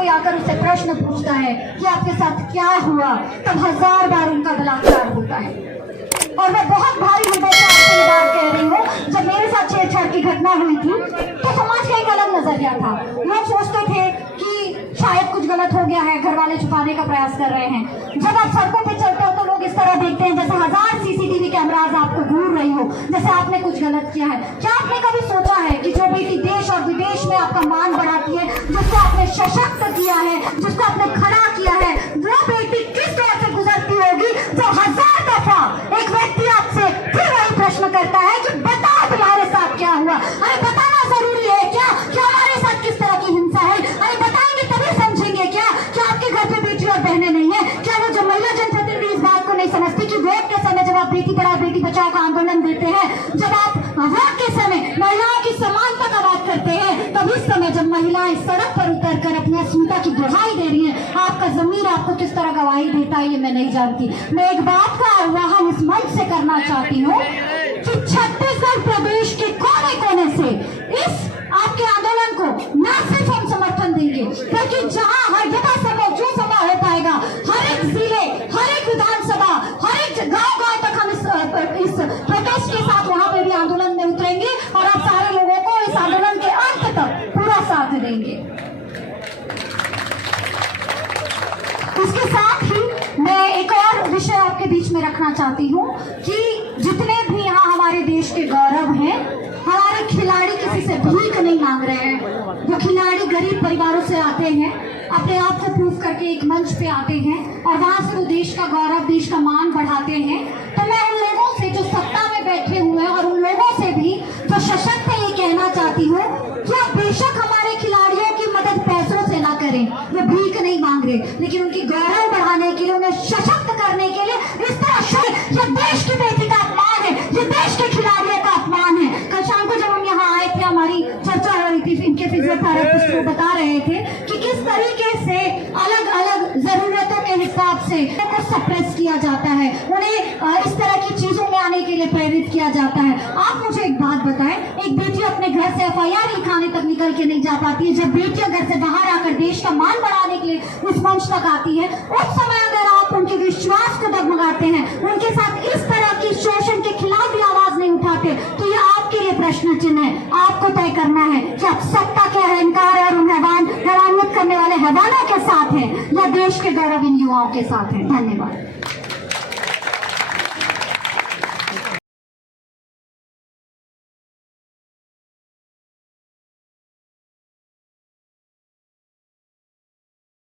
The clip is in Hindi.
कोई आकर उससे प्रश्न पूछता है कि आपके साथ क्या हुआ, तब 1000 बार उनका बलात्कार होता है। और मैं बहुत भारी हृदय से आपसे ये बात कह रही हूँ, जब मेरे साथ छेड़छाड़ की घटना हुई थी तो समाज का एक अलग नजरिया था। लोग सोचते थे कि शायद कुछ गलत हो गया है, घर वाले छुपाने का प्रयास कर रहे हैं। जब आप सड़कों पे चलते हो तो लोग इस तरह देखते हैं जैसे 1000 सीसीटीवी कैमराज आपको घूर रही हो, जैसे आपने कुछ गलत किया है। क्या आपने कभी सोचा है कि जो बेटी देश और विदेश में आपका मान बढ़ाती है, जिसको आपने सशक्त किया है, जिसको आपने खड़ा किया है, वो बेटी किस दौर से गुजरती होगी जो 1000 दफा एक व्यक्ति आपसे फिर वही प्रश्न करता है कि बताओ तुम्हारे साथ क्या हुआ। अरे बताना जरूरी है क्या? क्या हमारे साथ किस तरह की हिंसा है? अरे बताएंगे तभी समझेंगे क्या? क्या आपके घर पे बेटी और बहनें नहीं है? क्या वो जो महिला जनप्रतिनिधि इस बात को नहीं समझती कि वोट के समय जब आप बेटी पढ़ाओ बेटी बचाओ का आंदोलन देते हैं, जब आप वोट के समय महिलाओं की समानता का बात करते हैं, तब इस समय जब महिलाएं सड़क पर उतर कर अपनी अस्मिता की दुहाई दे रही है, आपका जमीर आपको किस तरह गवाही देता है ये मैं नहीं जानती। मैं एक बात का आह्वान इस मंच से करना चाहती हूँ कि छत्तीसगढ़ प्रदेश के कोने कोने से इस आपके आंदोलन को न सिर्फ हम समर्थन देंगे, बल्कि जहां हर जगह संभव जो सभा हो पाएगा, हर एक जिले, हर एक विधानसभा, हर एक गांव तक हम इस प्रोटेस्ट के साथ वहां पे भी आंदोलन में उतरेंगे और आप सारे लोगों को इस आंदोलन के अंत तक पूरा साथ देंगे। इसके साथ ही मैं एक और विषय आपके बीच में रखना चाहती हूँ कि जितने भी यहाँ हमारे देश के गौरव हैं, हमारे खिलाड़ी किसी से भीख नहीं मांग रहे हैं। जो खिलाड़ी गरीब परिवारों से आते हैं, अपने आप को प्रूव करके एक मंच पे आते हैं और वहां से वो देश का गौरव, देश का मान बढ़ाते हैं। तो मैं उन लोगों से जो सत्ता में बैठे हुए हैं और उन लोगों से भी जो सशक्त है ये कहना चाहती हूँ कि आप बेशक हमारे खिलाड़ियों की मदद पैसों से ना करें, वो भीख नहीं मांग रहे, लेकिन उनकी गौरव बढ़ाने के लिए, उन्हें सशक्त करने के लिए इस तरह ये देश की बेटी का अपमान है, ये देश के खिलाड़ियों का अपमान है। कल शाम को जब हम यहाँ आए थे, हमारी चर्चा हो रही थी, इनके फिजियोथेरेपिस्ट को बता रहे थे कि किस तरीके से अलग अलग जरूरतों के हिसाब से उनको सप्रेस किया जाता है, उन्हें इस तरह की चीजों में आने के लिए प्रेरित किया जाता है। आप मुझे एक बात बताएं, एक बेटी अपने घर से FIR लिखाने तक निकल के नहीं जा पाती है, जब बेटियां घर से बाहर आकर देश का मान बढ़ाने के लिए उस मंच तक आती है, उस समय अगर आप उनके विश्वास को डगमगाते हैं, उनके साथ इस तरह की शोषण के खिलाफ भी आवाज नहीं उठाते, तो ये आपके लिए प्रश्न चिन्ह है। आपको तय करना है कि आप सत्ता के अहंकार और उन हैवानियत करने वाले हैवानों के साथ हैं या देश के गौरव इन युवाओं के साथ हैं। धन्यवाद।